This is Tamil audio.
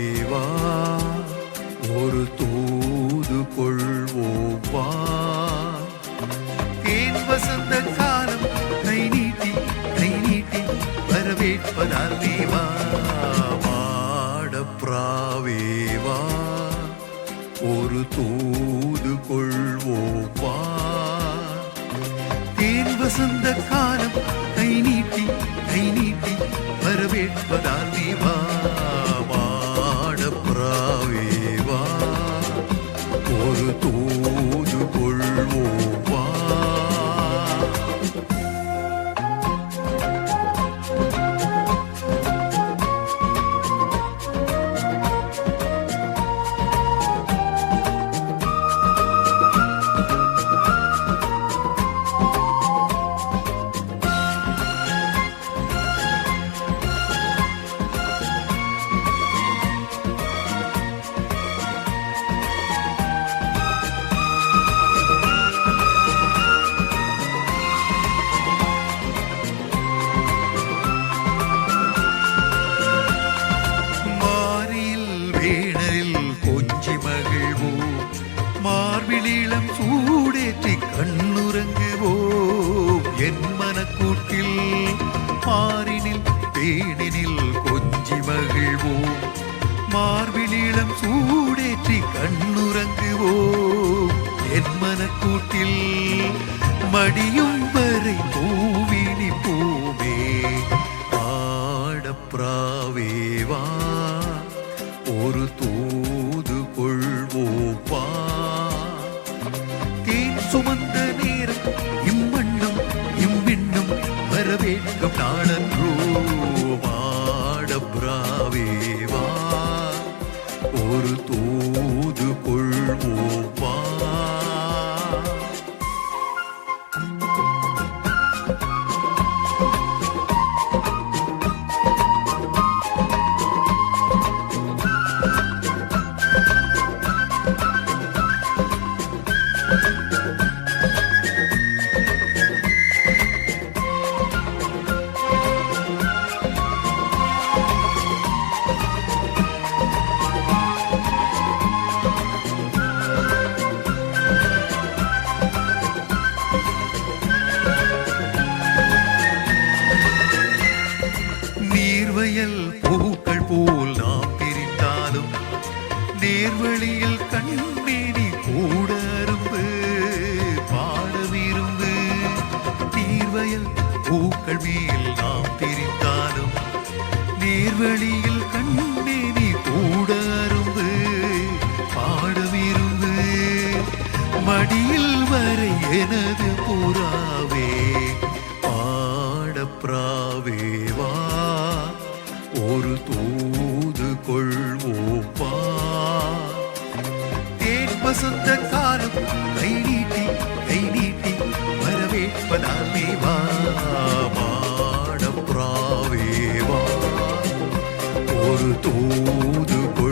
தேவா ஒரு தூது கொள்வோவா தேன் வசந்த காலம் கை நீட்டி கை நீட்டி வரவேற்பதால் தேவா மாட பிராவேவா. ஒரு தூது கொள்வோவா தேன் வசந்த காலம் கை நீட்டி கை நீட்டி வரவேற்பதால் மார்பிளீளம் சூடேற்றி கண்ணுறங்குவோம். என் மனக்கூட்டில் மாறினில் தேனினில் கொஞ்சி மகிழ்வோம். மார்பிளீளம் சூடேற்றி கண்ணுறங்குவோம். என் மனக்கூட்டில் மடியும் வரை பூக்கள் போல் நாம் பிரித்தாலும் நேர்வழியில் நீர்வயல் பூக்கள் மேல் நாம் பிரித்தாலும் நேர்வழியில் கண்ணே நீ கூட அரும்பு பாட மடியில் வரை எனது புறாவே பாடப்பிராவேவா ஒரு தூது கொள்வோப்பா தேன் வசந்த காலம் doğdu bu